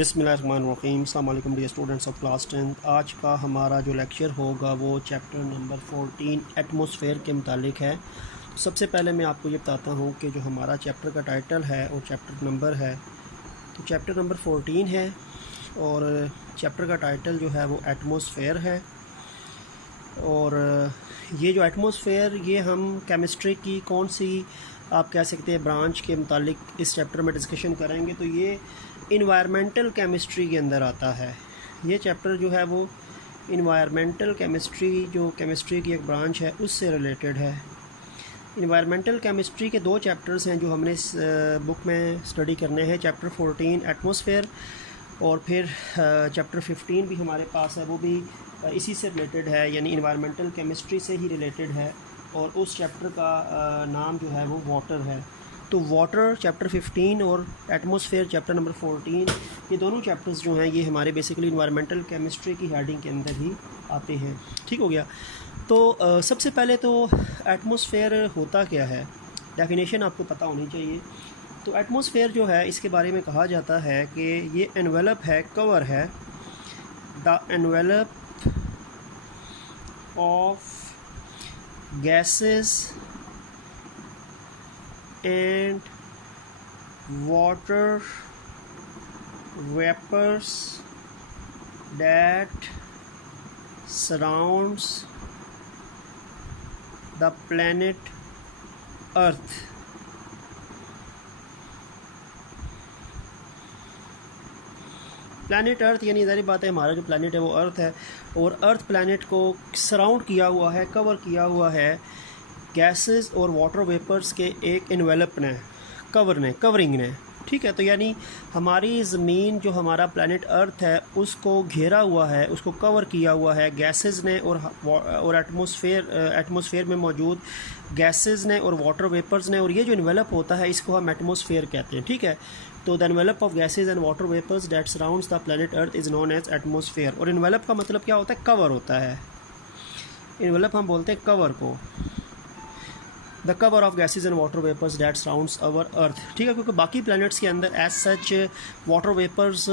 बिस्मिल्लाहिर्रहमानिर्रहीम। अस्सलाम वालेकुम डियर स्टूडेंट्स ऑफ क्लास 10। आज का हमारा जो लेक्चर होगा वो चैप्टर नंबर 14 एटमॉस्फेयर के मुतालिक है। तो सबसे पहले मैं आपको ये बताता हूँ कि जो हमारा चैप्टर का टाइटल है और चैप्टर नंबर है, तो चैप्टर नंबर 14 है और चैप्टर का टाइटल जो है वो एटमॉस्फेयर है। और ये जो एटमॉस्फेयर ये हम केमिस्ट्री की कौन सी आप कह सकते हैं ब्रांच के मुतालिक इस चैप्टर में डिस्कशन करेंगे, तो ये इन्वायरमेंटल केमिस्ट्री के अंदर आता है। ये चैप्टर जो है वो इन्वायरमेंटल केमिस्ट्री, जो केमिस्ट्री की एक ब्रांच है, उससे रिलेटेड है। इन्वायरमेंटल केमिस्ट्री के दो चैप्टर्स हैं जो हमने इस बुक में स्टडी करने हैं। चैप्टर 14 एटमॉस्फेयर और फिर चैप्टर 15 भी हमारे पास है, वो भी इसी से रिलेटेड है, यानी इन्वायरमेंटल केमिस्ट्री से ही रिलेटेड है। और उस चैप्टर का नाम जो है वो वाटर है। तो वाटर चैप्टर 15 और एटमॉस्फेयर चैप्टर नंबर 14, ये दोनों चैप्टर्स जो हैं ये हमारे बेसिकली इन्वायरमेंटल केमिस्ट्री की हेडिंग के अंदर ही आते हैं। ठीक हो गया। तो सबसे पहले तो एटमॉस्फेयर होता क्या है, डेफिनेशन आपको पता होनी चाहिए। तो एटमॉस्फेयर जो है इसके बारे में कहा जाता है कि ये एनवेलप है, कवर है, the envelope of gases and water vapors that surrounds the planet Earth। Planet Earth यानी ज़ाहिर बात है हमारा जो प्लैनेट है वो अर्थ है, और अर्थ प्लैनेट को सराउंड किया हुआ है, कवर किया हुआ है गैसेस और वाटर वेपर्स के एक इन्वेलप ने, कवरिंग ने। ठीक है। तो यानी हमारी ज़मीन जो हमारा प्लैनेट अर्थ है उसको घेरा हुआ है, उसको कवर किया हुआ है गैसेस ने और एटमॉस्फेयर में मौजूद गैसेस ने और वाटर वेपर्स ने। और ये जो इन्वेलप होता है इसको हम एटमॉस्फेयर कहते हैं। ठीक है। तो the envelope of gases and water vapours that surrounds the planet earth is known as atmosphere. और इन्वेलप का मतलब क्या होता है? कवर होता है। इन्वेलप हम बोलते हैं कवर को, the cover of gases and water vapours that surrounds our Earth. ठीक है। क्योंकि बाकी प्लैनेट्स के अंदर एज सच वाटर वेपर्स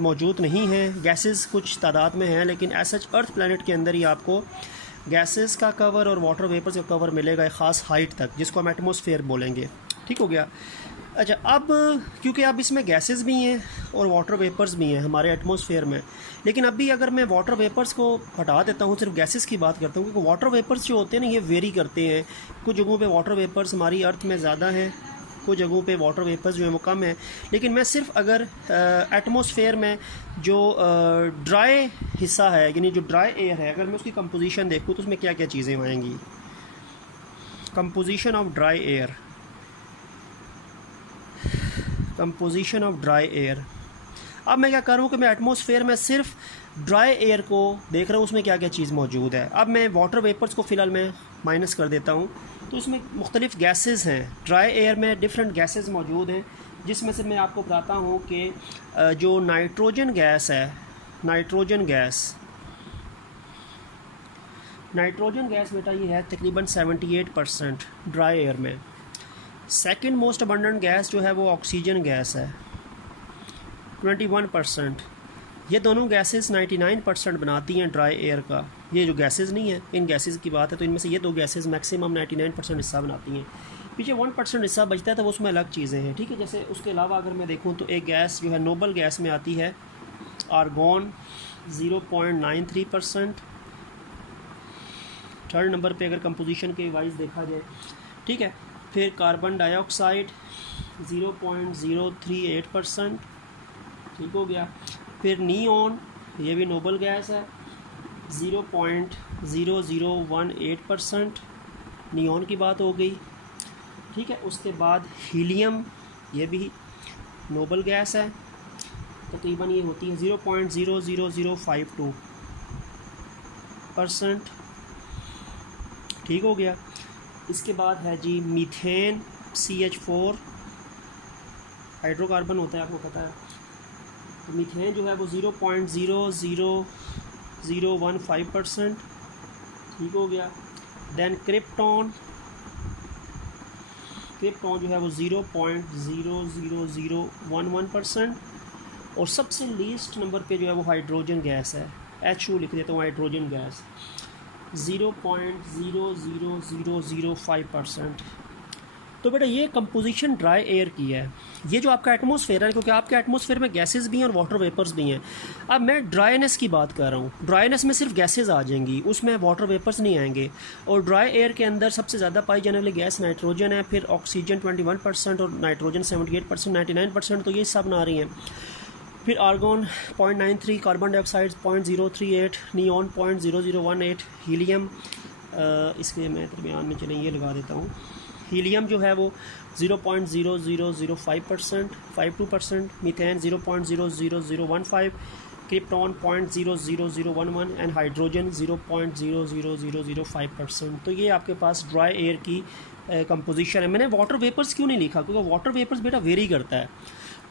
मौजूद नहीं हैं, गैसेस कुछ तादाद में हैं, लेकिन एज सच अर्थ प्लैनेट के अंदर ही आपको गैसेस का कवर और वाटर वेपर्स का कवर मिलेगा एक ख़ास हाइट तक, जिसको हम एटमॉस्फेयर बोलेंगे। ठीक हो गया। अच्छा, अब क्योंकि अब इसमें गैसेस भी हैं और वाटर वेपर्स भी हैं हमारे एटमॉस्फेयर में, लेकिन अभी अगर मैं वाटर वेपर्स को हटा देता हूँ, सिर्फ गैसेस की बात करता हूँ, क्योंकि वाटर वेपर्स जो होते हैं ना ये वेरी करते हैं। कुछ जगहों पे वाटर वेपर्स हमारी अर्थ में ज़्यादा हैं, कुछ जगहों पे वाटर वेपर्स जो है वो कम है। लेकिन मैं सिर्फ अगर एटमॉस्फेयर में जो ड्राई हिस्सा है, यानी जो ड्राई एयर है, अगर मैं उसकी कंपोजिशन देखूँ तो उसमें क्या क्या चीज़ें आएंगी। Composition of dry air, composition of dry air. अब मैं क्या कर रहा हूँ कि मैं एटमॉस्फेयर में सिर्फ ड्राई एयर को देख रहा हूँ, उसमें क्या क्या चीज़ मौजूद है। अब मैं वाटर वेपर्स को फ़िलहाल मैं माइनस कर देता हूँ। तो इसमें मुख्तलिफ़ गैसेस हैं, ड्राई एयर में डिफरेंट गैसेस मौजूद हैं, जिसमें से मैं आपको बताता हूँ कि जो नाइट्रोजन गैस है, नाइट्रोजन गैस बेटा ये है तकरीबन 78% ड्राई एयर में। सेकंड मोस्ट अबंडेंट गैस जो है वो ऑक्सीजन गैस है 21%। ये दोनों गैसेस 99% बनाती हैं ड्राई एयर का। ये जो गैसेस नहीं है, इन गैसेस की बात है, तो इनमें से ये दो गैसेस मैक्सिमम 99% हिस्सा बनाती हैं। पीछे 1% हिस्सा बचता है तो उसमें अलग चीज़ें हैं। ठीक है। जैसे उसके अलावा अगर मैं देखूँ तो एक गैस जो है नोबल गैस में आती है आर्गॉन 0.93%। थर्ड नंबर पे अगर कंपोजिशन के वाइज देखा जाए। ठीक है। फिर कार्बन डाइऑक्साइड 0.038%। ठीक हो गया। फिर नियॉन, ये भी नोबल गैस है, 0.0018%। नियॉन की बात हो गई। ठीक है। उसके बाद हीलियम, ये भी नोबल गैस है, तकरीबन ये होती है 0.00052%। ठीक हो गया। इसके बाद है जी मीथेन, CH4 हाइड्रोकार्बन होता है, आपको पता है। तो मीथेन जो है वो 0.00015%। ठीक हो गया। देन क्रिप्टॉन जो है वो 0.00011%। और सबसे लीस्ट नंबर पे जो है वो हाइड्रोजन गैस है, H2 लिख देता हूँ, हाइड्रोजन गैस 0.00005%। तो बेटा ये कंपोजिशन ड्राई एयर की है, ये जो आपका एटमॉस्फेयर है, क्योंकि आपके एटमॉस्फेयर में गैसेस भी हैं और वाटर वेपर्स भी हैं। अब मैं ड्राईनेस की बात कर रहा हूँ, ड्राईनेस में सिर्फ गैसेस आ जाएंगी, उसमें वाटर वेपर्स नहीं आएंगे। और ड्राई एयर के अंदर सबसे ज़्यादा पाई जाने वाली गैस नाइट्रोजन है, फिर ऑक्सीजन 21% और नाइट्रोजन 78%, 99%, तो ये सब ना आ रही हैं। फिर argon 0.93, carbon dioxide 0.038, neon 0.0018, helium इसके मैं दरमियान में चलें ये लगा देता हूँ, हीलियम जो है वो 0.0005%, 52%, मीथेन 0.00015, क्रिप्टॉन 0.00011 एंड हाइड्रोजन 0.00005%। तो ये आपके पास ड्राई एयर की कंपोजिशन है। मैंने वाटर वेपर्स क्यों नहीं लिखा, क्योंकि वाटर वेपर्स बेटा वेरी करता है।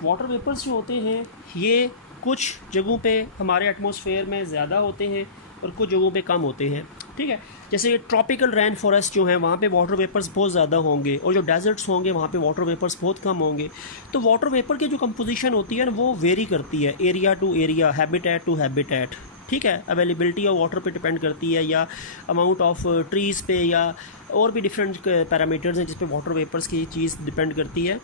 वाटर वेपर्स जो होते हैं ये कुछ जगहों पे हमारे एटमॉस्फेयर में ज़्यादा होते हैं और कुछ जगहों पे कम होते हैं, ठीक है। जैसे ट्रॉपिकल रेन फॉरेस्ट जो हैं वहाँ पे वाटर वेपर्स बहुत ज़्यादा होंगे, और जो डेजर्ट्स होंगे वहाँ पे वाटर वेपर्स बहुत कम होंगे। तो वाटर वेपर की जो कंपोजिशन होती है ना वो वेरी करती है area to area, habitat to habitat, ठीक है। अवेलेबिलिटी ऑफ वाटर पे डिपेंड करती है, या अमाउंट ऑफ ट्रीज़ पे, या और भी डिफरेंट पैरामीटर्स हैं जिस पे वाटर वेपर्स की चीज़ डिपेंड करती है।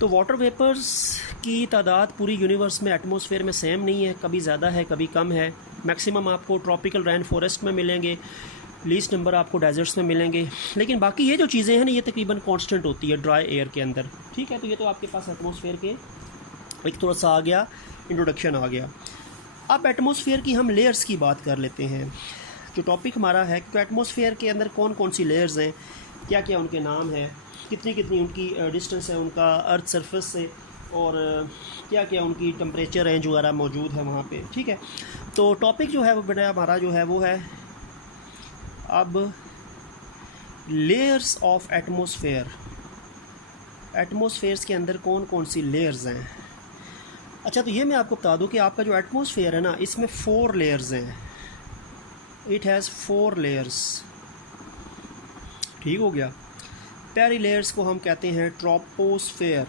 तो वाटर वेपर्स की तादाद पूरी यूनिवर्स में एटमॉस्फेयर में सेम नहीं है, कभी ज़्यादा है कभी कम है। मैक्सिमम आपको ट्रॉपिकल रेन फॉरेस्ट में मिलेंगे, लीस्ट नंबर आपको डेजर्ट्स में मिलेंगे, लेकिन बाकी ये जो चीज़ें हैं ना ये तकरीबन कांस्टेंट होती है ड्राई एयर के अंदर, ठीक है। तो ये तो आपके पास एटमॉस्फेयर के एक थोड़ा सा आ गया, इंट्रोडक्शन आ गया। अब एटमॉस्फेयर की हम लेयर्स की बात कर लेते हैं, जो टॉपिक हमारा है कि एटमॉस्फेयर के अंदर कौन कौन सी लेयर्स हैं, क्या क्या उनके नाम है, कितनी कितनी उनकी डिस्टेंस है उनका अर्थ सरफेस से, और क्या क्या उनकी टेम्परेचर रेंज वगैरह मौजूद है वहाँ पे, ठीक है। तो टॉपिक जो है वो बेटा हमारा जो है वो है अब लेयर्स ऑफ एटमॉस्फेयर। एटमॉस्फेयर्स के अंदर कौन कौन सी लेयर्स हैं। अच्छा, तो ये मैं आपको बता दूं कि आपका जो एटमॉस्फेयर है ना इसमें 4 लेयर्स हैं, इट हैज़ 4 लेयर्स, ठीक हो गया। पहली लेयर्स को हम कहते हैं troposphere,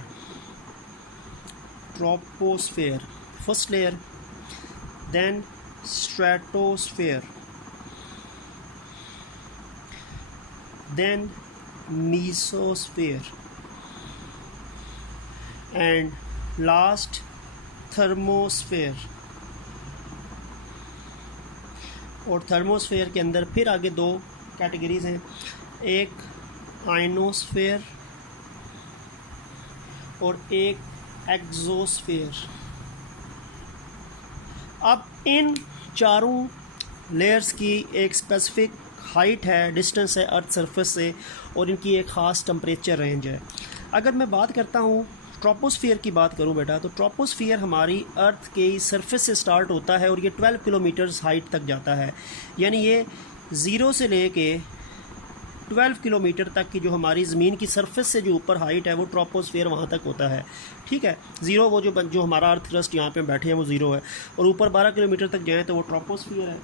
troposphere first layer, then stratosphere, then mesosphere, and last thermosphere। और थर्मोस्फेयर के अंदर फिर आगे 2 कैटेगरीज हैं, एक आयनोस्फेयर और एक एक्सोस्फेयर। अब इन चारों लेयर्स की एक स्पेसिफिक हाइट है, डिस्टेंस है अर्थ सरफेस से, और इनकी एक ख़ास टेम्परेचर रेंज है। अगर मैं बात करता हूँ ट्रोपोस्फियर की बात करूँ बेटा, तो ट्रोपोस्फियर हमारी अर्थ के सरफेस से स्टार्ट होता है और ये 12 किलोमीटर्स हाइट तक जाता है। यानी ये 0 से लेके 12 किलोमीटर तक की जो हमारी ज़मीन की सरफेस से जो ऊपर हाइट है वो ट्रोपोस्फियर वहाँ तक होता है, ठीक है। 0 वो जो हमारा अर्थ क्रस्ट यहाँ पे बैठे हैं वो 0 है, और ऊपर 12 किलोमीटर तक जाएँ तो वो ट्रोपोस्फियर है।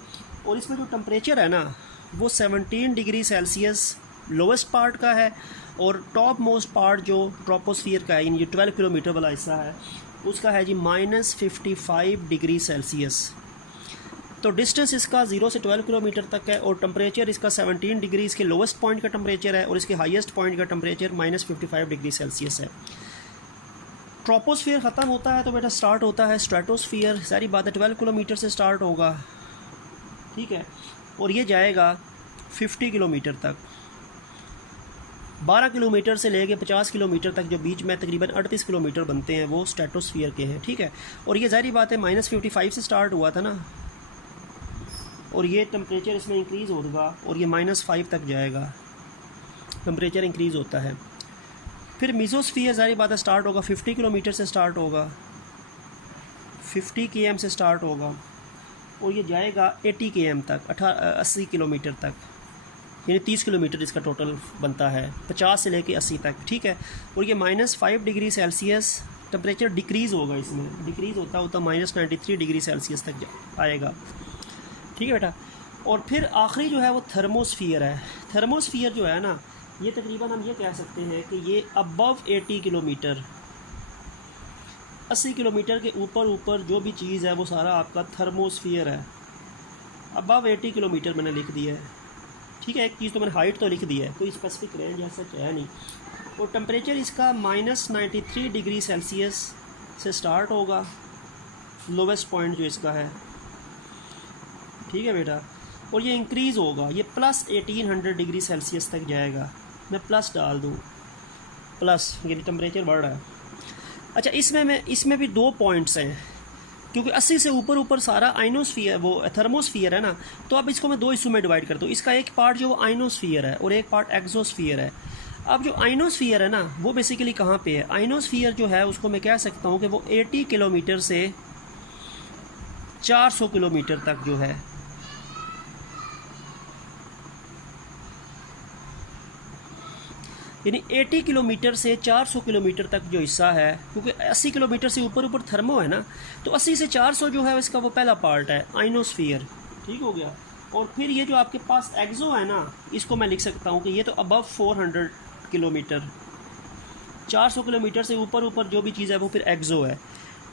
और इसमें जो टेम्परेचर है ना वो 17 डिग्री सेल्सियस लोवेस्ट पार्ट का है, और टॉप मोस्ट पार्ट जो ट्रोपोस्फियर का है, यानी जो 12 किलोमीटर वाला हिस्सा है उसका है जी -55 डिग्री सेल्सियस। तो डिस्टेंस इसका 0 से 12 किलोमीटर तक है, और टेम्परेचर इसका 17 डिग्री इसके लोवेस्ट पॉइंट का टेम्परेचर है, और इसके हाईएस्ट पॉइंट का टेम्परेचर -55 डिग्री सेल्सियस है। ट्रोपोस्फियर ख़त्म होता है तो बेटा स्टार्ट होता है स्ट्रेटोस्फियर। सारी बात है 12 किलोमीटर से स्टार्ट होगा, ठीक है, और ये जाएगा 50 किलोमीटर तक। 12 किलोमीटर से लेके 50 किलोमीटर तक जो बीच में तकरीबन 38 किलोमीटर बनते हैं वो स्ट्रेटोस्फियर के हैं, ठीक है। और ये ज़ाहिर बात है -55 से स्टार्ट हुआ था ना, और ये टेम्परेचर इसमें इंक्रीज़ होगा और ये -5 तक जाएगा, टेम्परेचर इंक्रीज़ होता है। फिर मीसोस्फियर ज़ाहिर बात है स्टार्ट होगा 50 किलोमीटर से स्टार्ट होगा, 50 km से स्टार्ट होगा, और ये जाएगा 80 km तक, 80 किलोमीटर तक, यानी 30 किलोमीटर इसका टोटल बनता है, 50 से लेके 80 तक, ठीक है। और ये -5 डिग्री सेल्सियस टेम्परेचर डिक्रीज़ होगा, इसमें डिक्रीज़ होता होता -93 डिग्री सेल्सियस तक आएगा, ठीक है बेटा। और फिर आखिरी जो है वो थर्मोस्फियर है। थर्मोस्फियर जो है ना ये तकरीबन हम ये कह सकते हैं कि ये अबव 80 किलोमीटर, 80 किलोमीटर के ऊपर ऊपर जो भी चीज़ है वो सारा आपका थर्मोस्फियर है। अबव 80 किलोमीटर मैंने लिख दिया है, ठीक है। एक चीज़ तो मैंने हाइट तो लिख दी है, कोई स्पेसिफिक रेंज ऐसा है नहीं। और टेम्परेचर इसका -93 डिग्री सेल्सियस से स्टार्ट होगा, लोवेस्ट पॉइंट जो इसका है, ठीक है बेटा। और ये इंक्रीज़ होगा, ये प्लस 1800 डिग्री सेल्सियस तक जाएगा। मैं प्लस डाल दूँ, प्लस, यानी टेम्परेचर बढ़ रहा है। अच्छा, इसमें भी 2 पॉइंट्स हैं, क्योंकि 80 से ऊपर ऊपर सारा आइनोस्फीयर, वो थर्मोस्फीयर है ना। तो अब इसको मैं 2 हिस्सों में डिवाइड करता हूँ। इसका एक पार्ट जो वो आइनोस्फीयर है और एक पार्ट एक्सोस्फीयर है। अब जो आइनोस्फीयर है ना, वो बेसिकली कहाँ पे है? आइनोस्फीयर जो है उसको मैं कह सकता हूँ कि वो 80 किलोमीटर से 400 किलोमीटर तक जो है, यानी 80 किलोमीटर से 400 किलोमीटर तक जो हिस्सा है, क्योंकि 80 किलोमीटर से ऊपर ऊपर थर्मो है ना, तो 80 से 400 जो है इसका वो पहला पार्ट है, आइनोस्फीयर, ठीक हो गया। और फिर ये जो आपके पास एक्सो है ना, इसको मैं लिख सकता हूँ कि ये तो अबव 400 किलोमीटर, 400 किलोमीटर से ऊपर ऊपर जो भी चीज़ है वो फिर एक्सो है।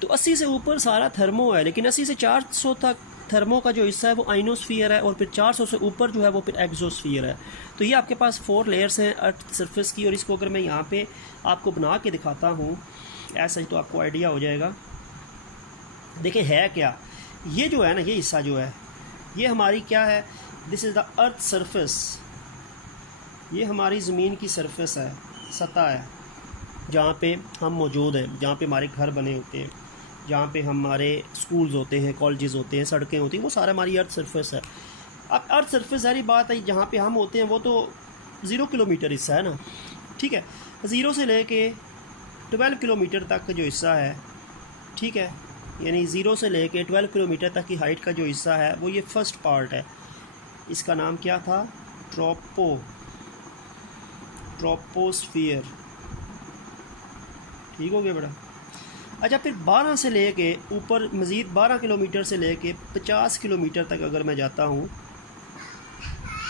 तो 80 से ऊपर सारा थर्मो है, लेकिन 80 से 400 तक थर्मो का जो हिस्सा है वो आइनोस्फीयर है, और फिर 400 से ऊपर जो है वो फिर एक्सोस्फीयर है। तो ये आपके पास 4 लेयर्स हैं अर्थ सरफेस की। और इसको अगर मैं यहाँ पे आपको बना के दिखाता हूँ ऐसा ही, तो आपको आइडिया हो जाएगा। देखिए है क्या, ये जो है ना, ये हिस्सा जो है ये हमारी क्या है, this is the earth surface. ये हमारी ज़मीन की सरफेस है, सतह है, जहाँ पे हम मौजूद हैं, जहाँ पे हमारे घर बने होते हैं, जहाँ पे हमारे स्कूल्स होते हैं, कॉलेजेस होते हैं, सड़कें होती हैं, वो सारा हमारी अर्थ सरफेस है। अब अर्थ सरफेस सारी बात है, जहाँ पे हम होते हैं वो तो 0 किलोमीटर हिस्सा है ना, ठीक है। 0 से लेके 12 किलोमीटर तक का जो हिस्सा है, ठीक है, यानी 0 से लेके 12 किलोमीटर तक की हाइट का जो हिस्सा है वो ये फर्स्ट पार्ट है। इसका नाम क्या था? ट्रोपोस्फियर, ठीक हो गया बेटा। अच्छा, फिर 12 से लेके ऊपर मज़ीद 12 किलोमीटर से लेके 50 किलोमीटर तक अगर मैं जाता हूँ,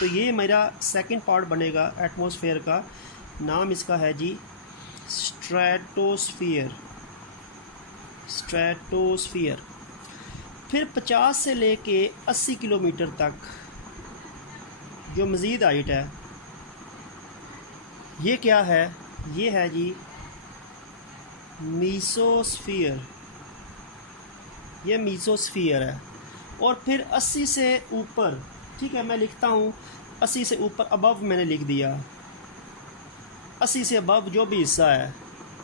तो ये मेरा सेकंड पार्ट बनेगा एटमॉस्फेयर का। नाम इसका है जी स्ट्रेटोस्फियर। फिर 50 से लेके 80 किलोमीटर तक जो मज़ीद हाइट है, ये क्या है? ये है जी मीसोस्फियर, ये मीसोस्फियर है। और फिर 80 से ऊपर, ठीक है, मैं लिखता हूँ 80 से ऊपर, अबव मैंने लिख दिया, 80 से अबव जो भी हिस्सा है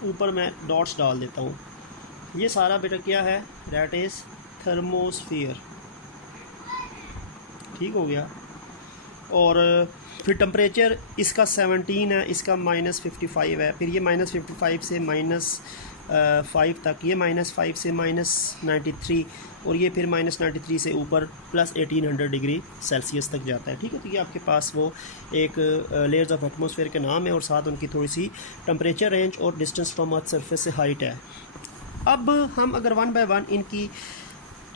ऊपर मैं डॉट्स डाल देता हूँ। ये सारा बेटा क्या है? दैट इज़ थर्मोस्फियर, ठीक हो गया। और फिर टेम्परेचर इसका 17 है, इसका -55 है, फिर ये -55 से -5 तक, ये -5 से -93, और ये फिर -93 से ऊपर प्लस 1800 डिग्री सेल्सियस तक जाता है, ठीक है। तो ये आपके पास वो एक लेयर्स ऑफ एटमॉस्फेयर के नाम है, और साथ उनकी थोड़ी सी टेम्परेचर रेंज और डिस्टेंस फ्रॉम अर्थ सरफेस से हाइट है। अब हम अगर 1 बाय 1 इनकी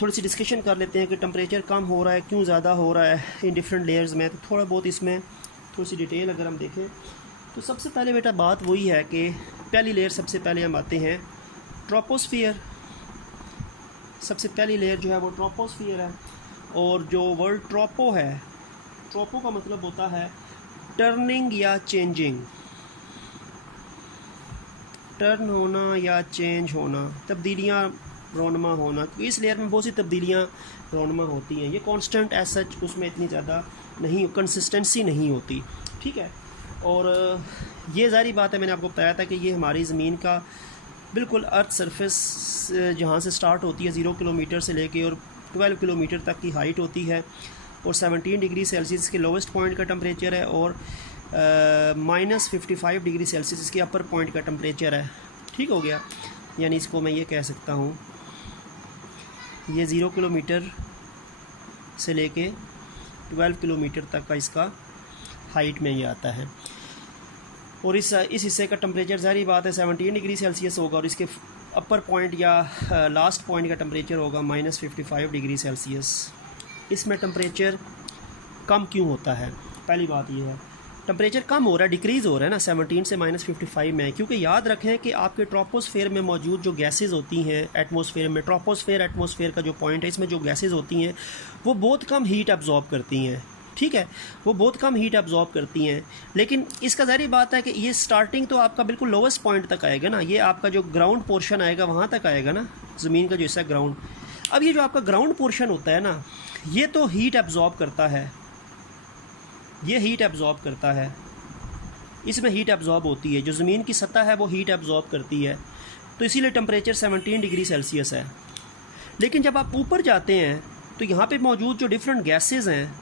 थोड़ी सी डिस्कशन कर लेते हैं कि टेम्परेचर कम हो रहा है, क्यों ज़्यादा हो रहा है इन डिफरेंट लेयर्स में। तो थोड़ा बहुत इसमें थोड़ी सी डिटेल अगर हम देखें, तो सबसे पहले बेटा बात वही है कि पहली लेयर, सबसे पहले हम आते हैं ट्रोपोस्फियर। सबसे पहली लेयर जो है वो ट्रोपोस्फियर है। और जो वर्ड ट्रोपो है, ट्रोपो का मतलब होता है टर्निंग या चेंजिंग, टर्न होना या चेंज होना, तब्दीलियाँ रोनमा होना। तो इस लेयर में बहुत सी तब्दीलियाँ रोनमा होती हैं। ये कांस्टेंट एज सच उसमें इतनी ज़्यादा नहीं, कंसिस्टेंसी नहीं होती, ठीक है। और ये ज़ाहिर बात है, मैंने आपको बताया था कि ये हमारी ज़मीन का बिल्कुल अर्थ सरफेस जहाँ से स्टार्ट होती है 0 किलोमीटर से लेके और 12 किलोमीटर तक की हाइट होती है, और 17 डिग्री सेल्सियस के लोवेस्ट पॉइंट का टेम्परेचर है, और -55 डिग्री सेल्सियस इसके अपर पॉइंट का टेम्परेचर है, ठीक हो गया। यानी इसको मैं ये कह सकता हूँ, ये 0 किलोमीटर से लेके 12 किलोमीटर तक का इसका हाइट में ये आता है। और इस हिस्से का टेम्परेचर ज़ाहिर बात है 17 डिग्री सेल्सियस होगा, और इसके अपर पॉइंट या लास्ट पॉइंट का टेम्परेचर होगा -55 डिग्री सेल्सियस। इसमें टेम्परेचर कम क्यों होता है? पहली बात ये है, टेम्परेचर कम हो रहा है, डिक्रीज़ हो रहा है ना 17 से -55 में, क्योंकि याद रखें कि आपके ट्रोपोस्फेयर में मौजूद जो गैसेस होती हैं एटमॉस्फेयर में, ट्रोपोस्फेयर एटमॉस्फेयर का जो पॉइंट है, इसमें जो गैसेस होती हैं वो बहुत कम हीट एब्जॉर्ब करती हैं, ठीक है, वो बहुत कम हीट एब्जॉर्ब करती हैं। लेकिन इसका ज़ाहिर बात है कि ये स्टार्टिंग तो आपका बिल्कुल लोवेस्ट पॉइंट तक आएगा ना, ये आपका जो ग्राउंड पोर्शन आएगा वहाँ तक आएगा ना, ज़मीन का जो हिस्सा ग्राउंड। अब ये जो आपका ग्राउंड पोर्शन होता है ना, ये तो हीट एब्जॉर्ब करता है, ये हीट एब्जॉर्ब करता है, इसमें हीट एब्जॉर्ब होती है, जो ज़मीन की सतह है वो हीट एब्जॉर्ब करती है, तो इसीलिए टेम्परेचर 17 डिग्री सेल्सियस है। लेकिन जब आप ऊपर जाते हैं तो यहाँ पे मौजूद जो डिफरेंट गैसेस हैं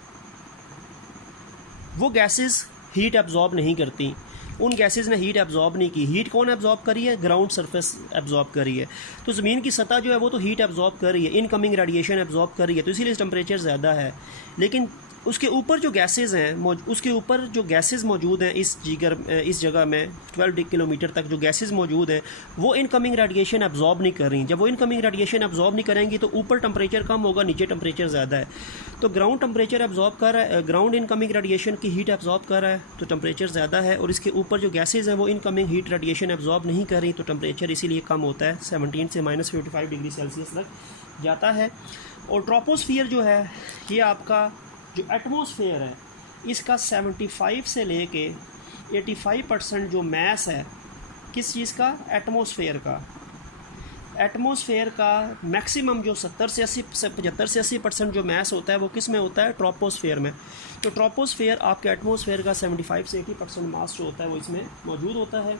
वो गैसेस हीट एब्जॉर्ब नहीं करती, उन गैसेस ने हीट एब्जॉर्ब नहीं की। हीट कौन एब्जॉर्ब करी है? ग्राउंड सरफेस एब्जॉर्ब करी है। तो ज़मीन की सतह जो है वो तो हीट एब्जॉर्ब कर रही है, इनकमिंग रेडिएशन एब्जॉर्ब कर रही है, तो इसीलिए टेम्परेचर ज़्यादा है। लेकिन उसके ऊपर जो गैसेस हैं, उसके ऊपर जो गैसेस मौजूद हैं इस जगह में 12 किलोमीटर तक जो गैसेस मौजूद हैं वो इनकमिंग रेडिएशन एब्जॉर्ब नहीं कर रही। जब वो इनकमिंग रेडिएशन एब्जॉर्ब नहीं करेंगी तो ऊपर टेम्परेचर कम होगा, नीचे टेम्परेचर ज़्यादा है। तो ग्राउंड टेम्परेचर एब्जॉर्ब कर रहा है, ग्राउंड इनकमिंग रेडिएशन की हीट एब्जॉर्ब कर रहा है तो टेम्परेचर ज़्यादा है, और इसके ऊपर जो गैसेज हैं वो इनकमिंग हीट रेडिएशन एब्जॉर्ब नहीं कर रही, तो टेम्परेचर इसीलिए कम होता है, 17 से -55 डिग्री सेल्सियस तक जाता है। और ट्रोपोस्फियर जो है ये आपका जो एटमॉस्फेयर है इसका 75 से लेके 85% जो मैस है किस चीज़ का? एटमॉस्फेयर का। एटमॉस्फेयर का मैक्सिमम जो 75 से 80% जो मैस होता है वो किस में होता है? ट्रोपोस्फेयर में। तो ट्रोपोस्फेयर आपके एटमॉस्फेयर का 75 से 80% मास जो होता है वो इसमें मौजूद होता है,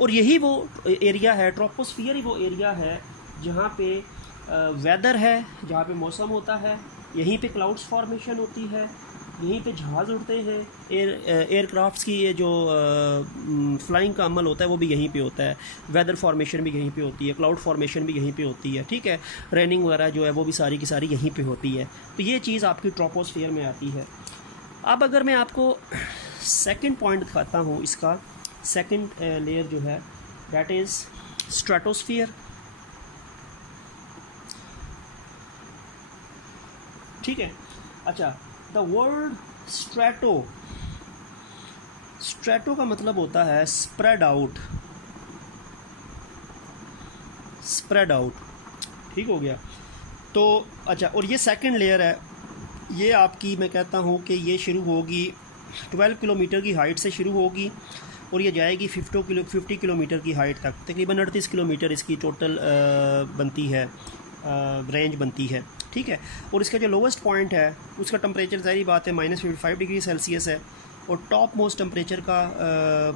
और यही वो एरिया है, ट्रोपोस्फियर ही वो एरिया है जहाँ पे वेदर है, जहाँ पे मौसम होता है, यहीं पे क्लाउड्स फॉर्मेशन होती है, यहीं पे जहाज़ उड़ते हैं, एयरक्राफ्ट्स की ये जो फ्लाइंग का अमल होता है वो भी यहीं पे होता है, वेदर फॉर्मेशन भी यहीं पे होती है, क्लाउड फॉर्मेशन भी यहीं पे होती है, ठीक है, रेनिंग वगैरह जो है वो भी सारी की सारी यहीं पे होती है। तो ये चीज़ आपकी ट्रोपोस्फियर में आती है। अब अगर मैं आपको सेकंड पॉइंट दिखाता हूँ, इसका सेकंड लेयर जो है दैट इज़ स्ट्रेटोस्फियर, ठीक है। अच्छा, द वर्ड स्ट्रेटो का मतलब होता है स्प्रेड आउट, ठीक हो गया। तो अच्छा, और ये सेकंड लेयर है, ये आपकी मैं कहता हूँ कि ये शुरू होगी 12 किलोमीटर की हाइट से शुरू होगी और ये जाएगी 50 किलोमीटर की हाइट तक, तकरीबन 38 किलोमीटर इसकी टोटल बनती है, रेंज बनती है, ठीक है। और इसका जो लोवेस्ट पॉइंट है उसका टेम्परेचर ज़ाहिर बात है -55 डिग्री सेल्सियस है, और टॉप मोस्ट टेम्परेचर का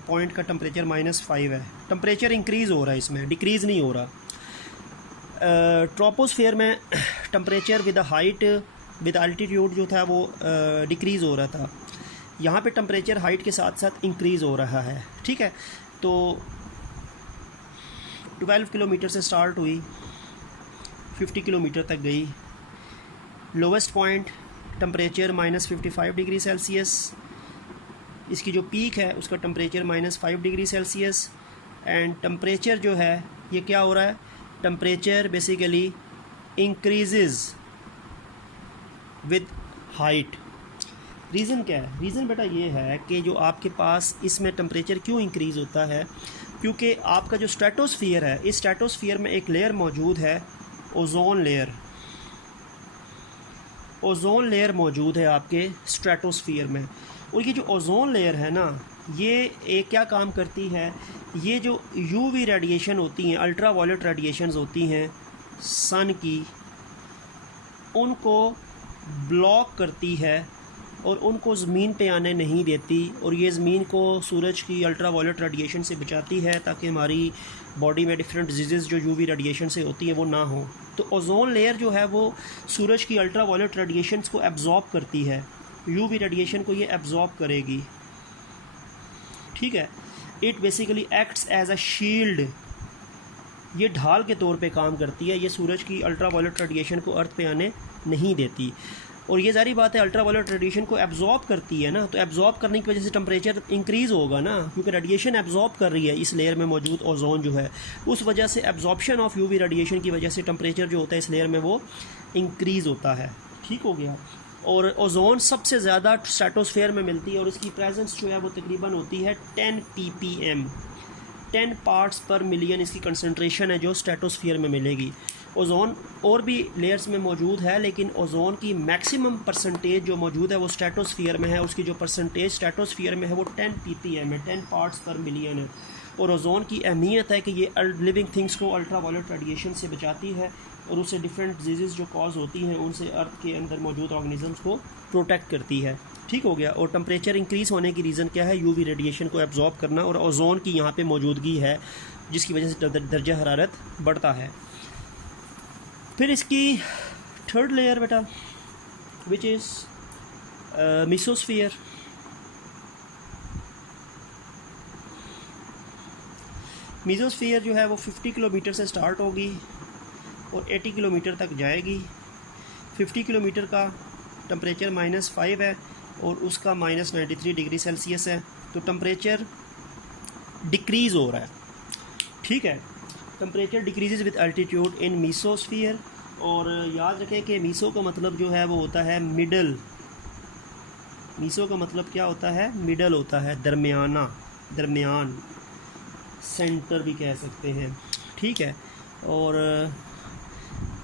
पॉइंट का टेम्परेचर -5 है। टेम्परेचर इंक्रीज़ हो रहा है, इसमें डिक्रीज़ नहीं हो रहा। ट्रोपोस्फेयर में temperature with height with altitude जो था वो डिक्रीज़ हो रहा था, यहाँ पे टेम्परेचर हाइट के साथ साथ इंक्रीज़ हो रहा है, ठीक है। तो 12 किलोमीटर से स्टार्ट हुई, 50 किलोमीटर तक गई, lowest point temperature -55 degree Celsius, इसकी जो पीक है उसका temperature -5 degree Celsius, and temperature जो है ये क्या हो रहा है? Temperature basically increases with height. Reason क्या है? रीज़न बेटा ये है कि जो आपके पास इसमें टेम्परेचर क्यों इंक्रीज़ होता है, क्योंकि आपका जो स्ट्रेटोस्फियर है, इस स्ट्रेटोस्फियर में एक लेयर मौजूद है, ओजोन लेयर। ओजोन लेयर मौजूद है आपके स्ट्रेटोस्फियर में, और ये जो ओजोन लेयर है ना, ये एक क्या काम करती है, ये जो यूवी रेडिएशन होती हैं, अल्ट्रा वायलेट रेडिएशंस होती हैं सन की, उनको ब्लॉक करती है और उनको ज़मीन पे आने नहीं देती, और ये ज़मीन को सूरज की अल्ट्रा वायलेट रेडिएशन से बचाती है ताकि हमारी बॉडी में डिफरेंट डिजीज़ जो यूवी रेडिएशन से होती हैं वो ना हो। तो ओजोन लेयर जो है वो सूरज की अल्ट्रा वायलेट रेडिएशंस को एब्जॉर्ब करती है, यूवी रेडिएशन को ये एब्जॉर्ब करेगी, ठीक है। It basically acts as a shield, ये ढाल के तौर पे काम करती है, ये सूरज की अल्ट्रा वायलेट रेडिएशन को अर्थ पे आने नहीं देती। और ये सारी बात है, अल्ट्रा वायलेट रेडिएशन को एब्जॉर्ब करती है ना, तो एब्जॉर्ब करने की वजह से टेम्परेचर इंक्रीज़ होगा ना, क्योंकि रेडिएशन एब्जॉर्ब कर रही है इस लेयर में मौजूद ओजोन जो है, उस वजह से एब्जॉर्प्शन ऑफ यूवी रेडिएशन की वजह से टेम्परेचर जो होता है इस लेयर में वो इंक्रीज़ होता है, ठीक हो गया। और ओजोन सबसे ज़्यादा स्ट्रेटोस्फेयर में मिलती है और इसकी प्रेजेंस जो है वो तकरीबन होती है 10 ppm, 10 पार्ट्स पर मिलियन इसकी कंसंट्रेशन है जो स्ट्रेटोस्फियर में मिलेगी। ओजोन और भी लेयर्स में मौजूद है, लेकिन ओजोन की मैक्सिमम परसेंटेज जो मौजूद है वो स्ट्रेटोस्फियर में है। उसकी जो परसेंटेज स्ट्रेटोस्फियर में है वो 10 ppm है, 10 पार्ट्स पर मिलियन है। और ओजोन की अहमियत है कि ये लिविंग थिंग्स को अल्ट्रावायलेट रेडिएशन से बचाती है और उससे डिफरेंट डिजीज़ जो कॉज होती हैं उनसे अर्थ के अंदर मौजूद ऑर्गेनिजम्स को प्रोटेक्ट करती है। ठीक हो गया। और टेम्परेचर इंक्रीज़ होने की रीज़न क्या है? यूवी रेडिएशन को एब्जॉर्ब करना और ओजोन की यहाँ पे मौजूदगी है जिसकी वजह से दर्जा हरारत बढ़ता है। फिर इसकी थर्ड लेयर बेटा विच इज़ मेसोस्फीयर। मेसोस्फीयर जो है वो 50 किलोमीटर से स्टार्ट होगी और 80 किलोमीटर तक जाएगी। 50 किलोमीटर का टेम्परेचर -5 है और उसका -93 डिग्री सेल्सियस है। तो टेम्परेचर डिक्रीज़ हो रहा है। ठीक है, temperature decrease with altitude in mesosphere. और याद रखें कि मीसो का मतलब जो है वो होता है मिडल। मीसो का मतलब क्या होता है? मिडल होता है, दरमियाना, दरमियान, सेंटर भी कह सकते हैं। ठीक है, और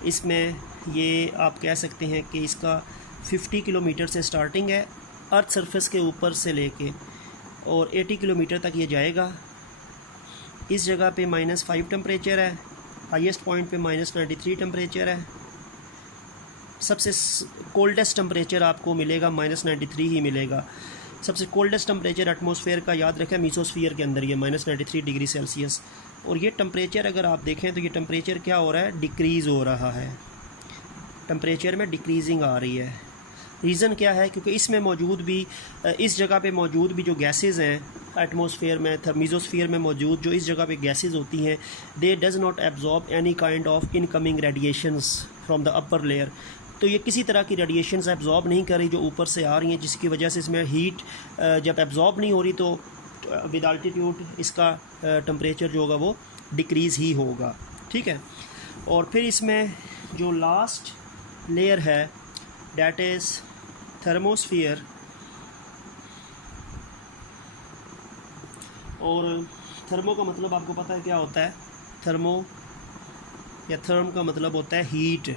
इसमें ये आप कह सकते हैं कि इसका 50 किलोमीटर से स्टार्टिंग है अर्थ सरफेस के ऊपर से लेके और 80 किलोमीटर तक ये जाएगा। इस जगह पे -5 टेम्परेचर है, हाईएस्ट पॉइंट पे -93 टेम्परेचर है। सबसे कोल्डेस्ट टेम्परेचर आपको मिलेगा -93 ही मिलेगा। सबसे कोल्डेस्ट टेम्परेचर एटमॉस्फेयर का याद रखें मेसोस्फीयर के अंदर ये -93 डिग्री सेल्सियस। और ये टेम्परेचर अगर आप देखें तो ये टेम्परेचर क्या हो रहा है? डिक्रीज़ हो रहा है। टेम्परेचर में डिक्रीजिंग आ रही है। रीज़न क्या है? क्योंकि इसमें मौजूद भी इस जगह पे मौजूद भी जो गैसेस हैं एटमॉस्फेयर में, मेसोस्फीयर में मौजूद जो इस जगह पे गैसेस होती हैं, they does not absorb any kind of incoming radiations from the upper layer. तो ये किसी तरह की रेडिएशंस एब्जॉर्ब नहीं कर रही जो ऊपर से आ रही हैं, जिसकी वजह से इसमें हीट जब एब्जॉर्ब नहीं हो रही तो विद अल्टीट्यूड इसका टेम्परेचर जो होगा वो डिक्रीज़ ही होगा। ठीक है, और फिर इसमें जो लास्ट लेयर है डैट इज़ थर्मोस्फीयर। और थर्मो का मतलब आपको पता है क्या होता है? थर्मो या थर्म का मतलब होता है हीट।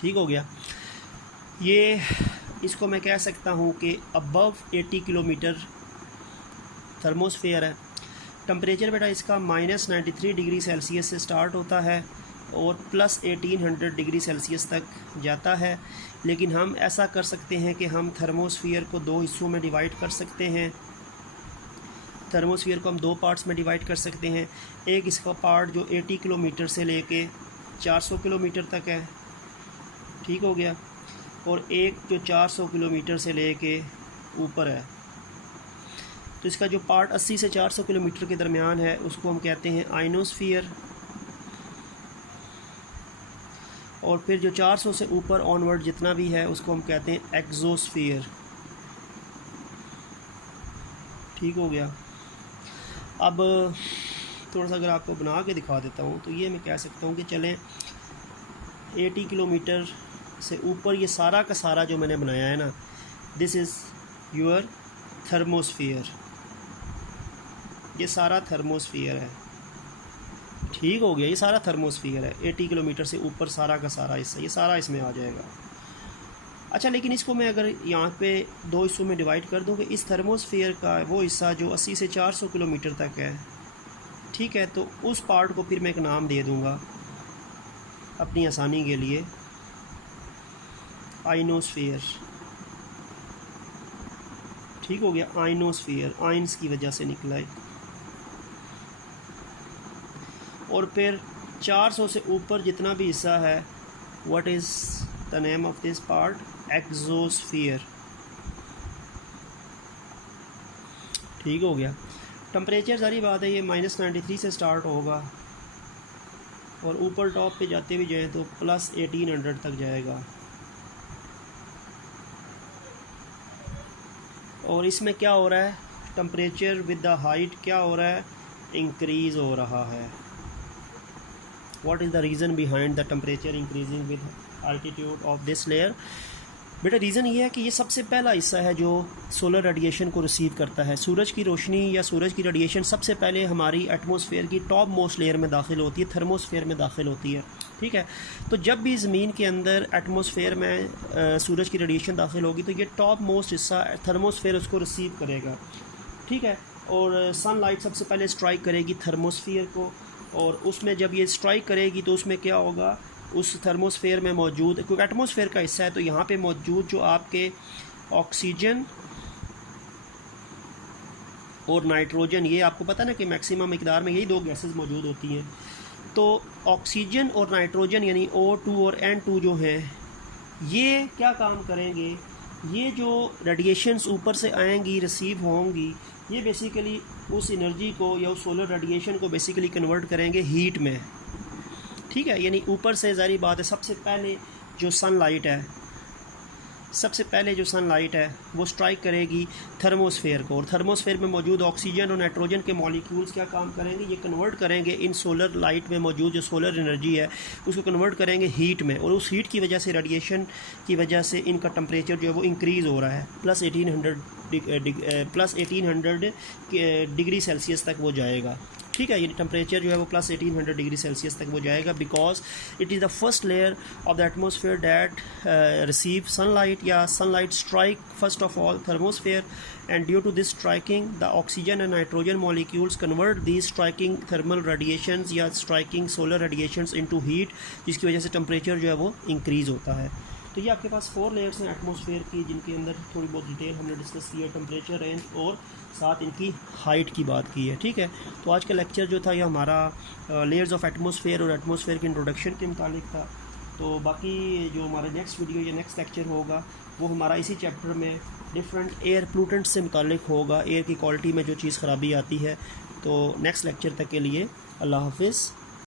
ठीक हो गया। ये इसको मैं कह सकता हूँ कि अबव 80 किलोमीटर थर्मोस्फीयर है। टेम्परेचर बेटा इसका -93 डिग्री सेल्सियस से स्टार्ट होता है और +1800 डिग्री सेल्सियस तक जाता है। लेकिन हम ऐसा कर सकते हैं कि हम थर्मोस्फीयर को 2 हिस्सों में डिवाइड कर सकते हैं। थर्मोस्फीयर को हम 2 पार्ट्स में डिवाइड कर सकते हैं। एक इसका पार्ट जो 80 किलोमीटर से लेके 400 किलोमीटर तक है। ठीक हो गया। और एक जो 400 किलोमीटर से लेके ऊपर है। तो इसका जो पार्ट 80 से 400 किलोमीटर के दरमियान है उसको हम कहते हैं आइनोस्फीयर। और फिर जो 400 से ऊपर ऑनवर्ड जितना भी है उसको हम कहते हैं एक्सोस्फीयर। ठीक हो गया। अब थोड़ा सा अगर आपको बना के दिखा देता हूँ तो ये मैं कह सकता हूँ कि चलें 80 किलोमीटर से ऊपर ये सारा का सारा जो मैंने बनाया है ना, दिस इज़ योर थर्मोस्फीयर। ये सारा थर्मोस्फीयर है। ठीक हो गया, ये सारा थर्मोस्फीयर है। 80 किलोमीटर से ऊपर सारा का सारा हिस्सा, ये सारा इसमें आ जाएगा। अच्छा, लेकिन इसको मैं अगर यहाँ पे 2 हिस्सों में डिवाइड कर दूँ कि इस थर्मोस्फीयर का वो हिस्सा जो 80 से 400 किलोमीटर तक है, ठीक है, तो उस पार्ट को फिर मैं एक नाम दे दूँगा अपनी आसानी के लिए, आइनोस्फीयर। ठीक हो गया, आइनोस्फीयर, आइंस की वजह से निकला है। और फिर 400 से ऊपर जितना भी हिस्सा है, what is the name of this part? Exosphere. ठीक हो गया। टेम्परेचर सारी बात है ये -93 से स्टार्ट होगा और ऊपर टॉप पे जाते भी जाएँ तो +1800 तक जाएगा। और इसमें क्या हो रहा है? टेम्परेचर विद द हाइट क्या हो रहा है? इंक्रीज़ हो रहा है। What is the reason behind the temperature increasing with altitude of this layer? बेटा रीज़न ये है कि ये सबसे पहला हिस्सा है जो सोलर रेडिएशन को रिसीव करता है। सूरज की रोशनी या सूरज की रेडिएशन सबसे पहले हमारी एटमॉस्फेयर की टॉप मोस्ट लेयर में दाखिल होती है, थर्मोस्फेयर में दाखिल होती है। ठीक है, तो जब भी ज़मीन के अंदर एटमॉस्फेयर में सूरज की रेडिएशन दाखिल होगी तो ये टॉप मोस्ट हिस्सा थर्मोस्फेयर उसको रिसीव करेगा। ठीक है, और सनलाइट सबसे पहले स्ट्राइक करेगी थर्मोस्फियर को, और उसमें जब ये स्ट्राइक करेगी तो उसमें क्या होगा, उस थर्मोस्फेयर में मौजूद, क्योंकि एटमॉस्फेयर का हिस्सा है तो यहाँ पे मौजूद जो आपके ऑक्सीजन और नाइट्रोजन, ये आपको पता ना कि मैक्सिमम मिकदार में यही दो गैसेस मौजूद होती हैं। तो ऑक्सीजन और नाइट्रोजन यानी O2 और N2 जो हैं, ये क्या काम करेंगे, ये जो रेडिएशंस ऊपर से आएंगी, रिसीव होंगी, ये बेसिकली उस एनर्जी को या उस सोलर रेडिएशन को बेसिकली कन्वर्ट करेंगे हीट में। ठीक है, यानी ऊपर से ज़ाहिर बात है सबसे पहले जो सनलाइट है वो स्ट्राइक करेगी थर्मोस्फेयर को, और थर्मोस्फेयर में मौजूद ऑक्सीजन और नाइट्रोजन के मॉलिक्यूल्स क्या काम करेंगे, ये कन्वर्ट करेंगे इन सोलर लाइट में मौजूद जो सोलर एनर्जी है उसको कन्वर्ट करेंगे हीट में, और उस हीट की वजह से, रेडिएशन की वजह से इनका टेम्परेचर जो है वो इंक्रीज़ हो रहा है, प्लस 1800 डिग्री सेल्सियस तक वो जाएगा। ठीक है, ये टेम्परेचर जो है वो प्लस 1800 डिग्री सेल्सियस तक वो जाएगा, because it is the first layer of the atmosphere that receive sunlight, या sunlight strike first of all thermosphere, and due to this striking the oxygen and nitrogen molecules convert these striking thermal radiations या striking solar radiations into heat, जिसकी वजह से temperature जो है वो increase होता है। तो ये आपके पास 4 लेयर्स हैं एटमॉस्फेयर की, जिनके अंदर थोड़ी बहुत डिटेल हमने डिस्कस की है, टेम्परेचर रेंज और साथ इनकी हाइट की बात की है। ठीक है, तो आज का लेक्चर जो था ये हमारा लेयर्स ऑफ एटमॉस्फेयर और एटमॉस्फेयर के इंट्रोडक्शन के मुतालिक था। तो बाकी जो हमारा नेक्स्ट वीडियो या नेक्स्ट लेक्चर होगा वो हमारा इसी चैप्टर में डिफरेंट एयर पोल्यूटेंट्स से मुतालिक होगा, एयर की क्वालिटी में जो चीज़ ख़राबी आती है। तो नेक्स्ट लेक्चर तक के लिए अल्लाह हाफिज़।